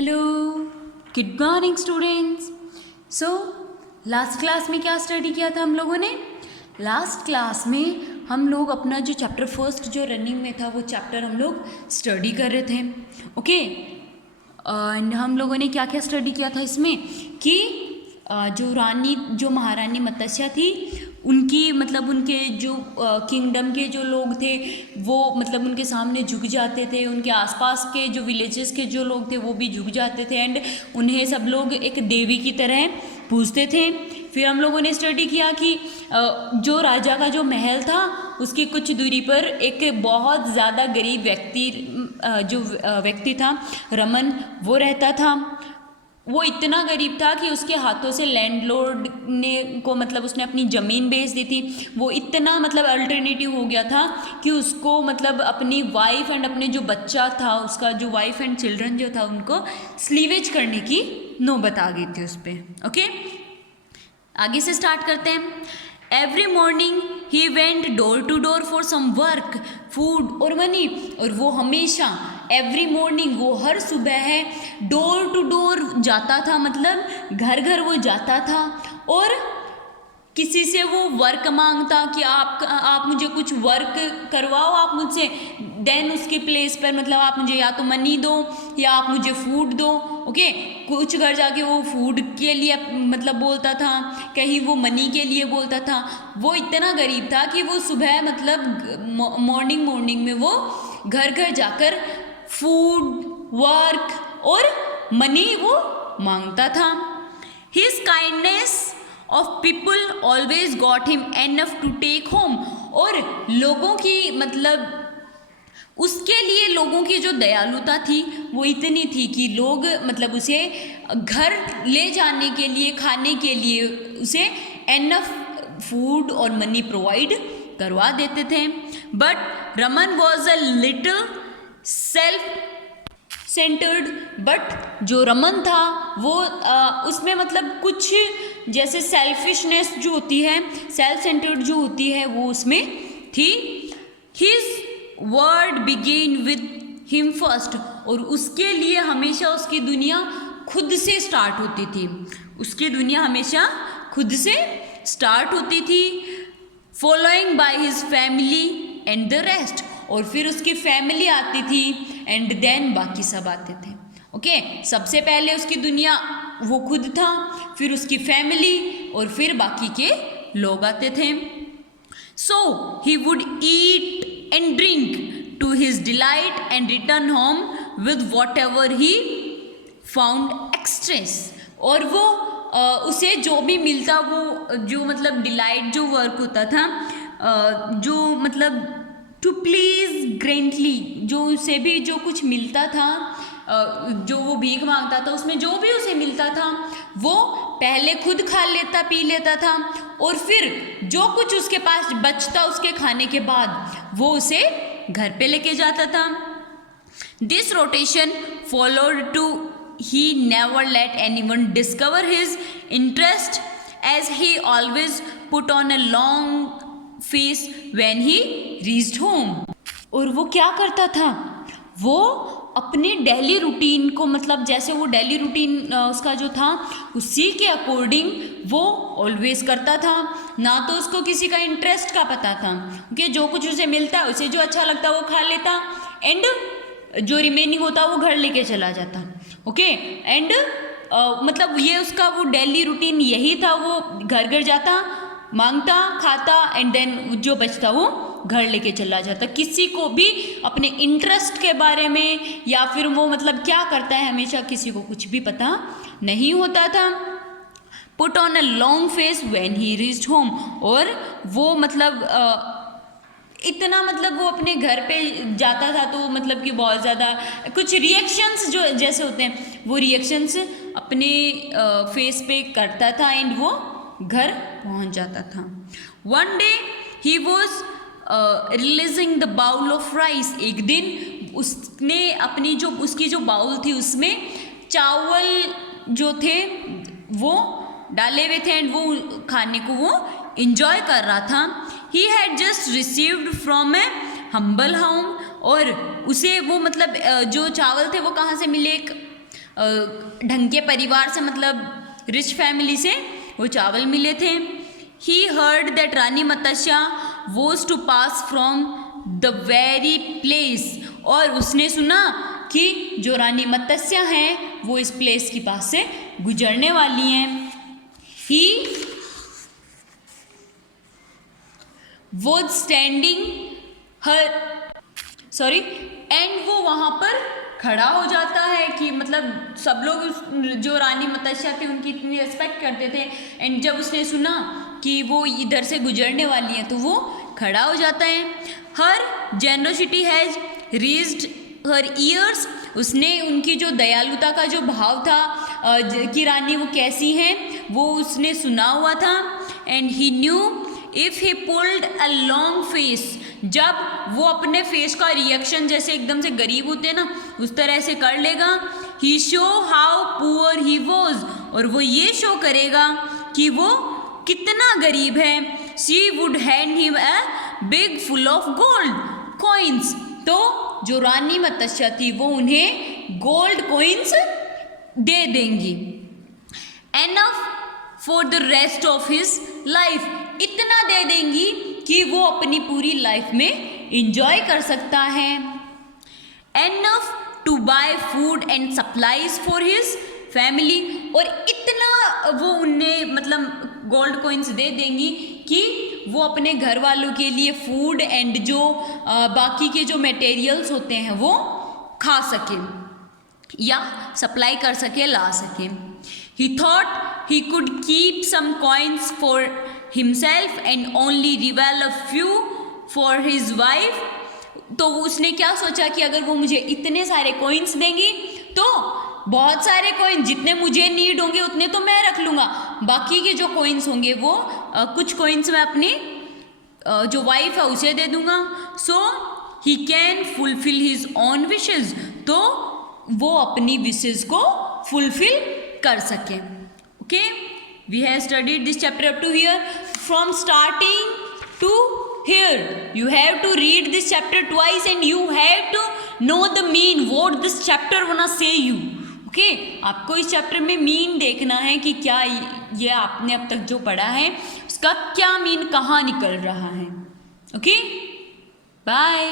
Hello, good morning students. So last class में क्या study किया था हम लोगों ने? लास्ट क्लास में हम लोग अपना जो चैप्टर फर्स्ट जो रनिंग में था वो चैप्टर हम लोग स्टडी कर रहे थे। ओके, एंड हम लोगों ने क्या क्या स्टडी किया था इसमें कि जो महारानी मत्स्या थी उनकी मतलब उनके जो किंगडम के जो लोग थे वो मतलब उनके सामने झुक जाते थे, उनके आसपास के जो विलेजेस के जो लोग थे वो भी झुक जाते थे एंड उन्हें सब लोग एक देवी की तरह पूजते थे। फिर हम लोगों ने स्टडी किया कि जो राजा का जो महल था उसकी कुछ दूरी पर एक बहुत ज़्यादा गरीब व्यक्ति था रमन, वो रहता था। वो इतना गरीब था कि उसके हाथों से लैंडलॉर्ड मतलब उसने अपनी ज़मीन बेच दी थी। वो इतना मतलब अल्टरनेटिव हो गया था कि उसको मतलब अपनी वाइफ एंड अपने जो बच्चा था उसका जो वाइफ एंड चिल्ड्रन जो था उनको स्लीवेज करने की नौबत आ गई थी उस पर। ओके, आगे से स्टार्ट करते हैं। Every morning he went door to door for some work, food और मनी। और वो हमेशा एवरी मॉर्निंग वो हर सुबह है डोर टू डोर जाता था, मतलब घर घर वो जाता था और किसी से वो वर्क मांगता कि आप मुझे कुछ वर्क करवाओ आप मुझसे। देन उसके प्लेस पर मतलब आप मुझे या तो मनी दो या आप मुझे फूड दो। ओके, कुछ घर जाके वो फूड के लिए मतलब बोलता था, कहीं वो मनी के लिए बोलता था। वो इतना गरीब था कि वो सुबह मतलब मॉर्निंग में वो घर घर जाकर फूड, वर्क और मनी वो मांगता था। His kindness of people always got him enough to take home. और लोगों की मतलब उसके लिए लोगों की जो दयालुता थी वो इतनी थी कि लोग मतलब उसे घर ले जाने के लिए, खाने के लिए उसे एनफ फूड और मनी प्रोवाइड करवा देते थे। But Raman was a little self centred. But जो रमन था वो उसमें मतलब कुछ जैसे सेल्फिशनेस जो होती है, सेल्फ सेंटर्ड जो होती है वो उसमें थी। His word began with him first. और उसके लिए हमेशा उसकी दुनिया खुद से स्टार्ट होती थी, उसकी दुनिया हमेशा खुद से स्टार्ट होती थी। Following by his family and the rest. और फिर उसकी फैमिली आती थी एंड देन बाकी सब आते थे। ओके, सबसे पहले उसकी दुनिया वो खुद था, फिर उसकी फैमिली और फिर बाकी के लोग आते थे। So he would eat and drink to his delight and return home with whatever he found extras. और वो उसे जो भी मिलता वो जो मतलब डिलाइट जो वर्क होता था, जो मतलब टू प्लीज ग्रेंटली, जो उसे भी जो कुछ मिलता था, जो वो भीख मांगता था उसमें जो भी उसे मिलता था वो पहले खुद खा लेता, पी लेता था और फिर जो कुछ उसके पास बचता उसके खाने के बाद वो उसे घर पे लेके जाता था। This rotation followed to he never let anyone discover his interest, as he always put on a long face when he reached home. और वो क्या करता था, वो अपने डेली रूटीन को मतलब जैसे वो डेली रूटीन उसका जो था उसी के अकॉर्डिंग वो ऑलवेज करता था। ना तो उसको किसी का इंटरेस्ट का पता था कि जो कुछ उसे मिलता उसे जो अच्छा लगता वो खा लेता एंड जो रिमेनिंग होता वो घर लेके चला जाता। ओके, एंड मतलब ये उसका वो डेली रूटीन यही था, वो घर घर जाता, मांगता, खाता एंड देन जो बचता वो घर लेके चला जाता। किसी को भी अपने इंटरेस्ट के बारे में या फिर वो मतलब क्या करता है हमेशा किसी को कुछ भी पता नहीं होता था। Put on a long face when he reached home. और वो मतलब इतना मतलब वो अपने घर पे जाता था तो मतलब कि बहुत ज़्यादा कुछ रिएक्शंस जो जैसे होते हैं वो रिएक्शंस अपने फेस पे करता था एंड वो घर पहुंच जाता था। One day he was releasing the bowl of rice. एक दिन उसने अपनी जो उसकी जो बाउल थी उसमें चावल जो थे वो डाले हुए थे एंड वो खाने को वो इंजॉय कर रहा था। He had just received from a humble home। और उसे वो मतलब जो चावल थे वो कहाँ से मिले, एक ढंग के परिवार से, मतलब रिच फैमिली से वो चावल मिले थे। He heard that Rani Matsya was to pass from the very place, और उसने सुना कि जो रानी मत्स्या हैं वो इस प्लेस के पास से गुजरने वाली हैं। ही वॉज स्टैंडिंग एंड वो वहाँ पर खड़ा हो जाता है कि मतलब सब लोग जो रानी मत्स्या थे उनकी इतनी रिस्पेक्ट करते थे, एंड जब उसने सुना कि वो इधर से गुजरने वाली है तो वो खड़ा हो जाता है। Her generosity has reached her ears, उसने उनकी जो दयालुता का जो भाव था कि रानी वो कैसी हैं वो उसने सुना हुआ था। And he new if he pulled a long face, जब वो अपने फेस का रिएक्शन जैसे एकदम से गरीब होते हैं ना उस तरह से कर लेगा। He show how poor he was, और वो ये शो करेगा कि वो कितना गरीब है। She would hand him a big full of gold coins, तो जो रानी मत्स्या थी वो उन्हें गोल्ड कॉइन्स दे देंगी। Enough for the rest of his life, इतना दे देंगी कि वो अपनी पूरी लाइफ में इंजॉय कर सकता है। Enough to buy food and supplies for his family, और इतना वो उन्हें मतलब गोल्ड कॉइन्स दे देंगी कि वो अपने घर वालों के लिए फूड एंड जो बाकी के जो मटेरियल्स होते हैं वो खा सके या सप्लाई कर सके, ला सके। He thought he could keep some coins for himself and only reveal a few for his wife. तो उसने क्या सोचा कि अगर वो मुझे इतने सारे कॉइन्स देंगी तो बहुत सारे कॉइन जितने मुझे नीड होंगे उतने तो मैं रख लूँगा, बाकी के जो कॉइन्स होंगे वो कुछ कॉइन्स मैं अपनी जो वाइफ है उसे दे दूँगा। So he can fulfil his own wishes, तो वो अपनी विशेज़ को फुलफिल कर सके। Okay, we have studied this chapter up to here. From starting to here you have to read this chapter twice and you have to know the mean what this chapter wanna say you. okay, आपको इस chapter में mean देखना है कि क्या ये आपने अब तक जो पढ़ा है उसका क्या मीन कहाँ निकल रहा है। Okay, bye.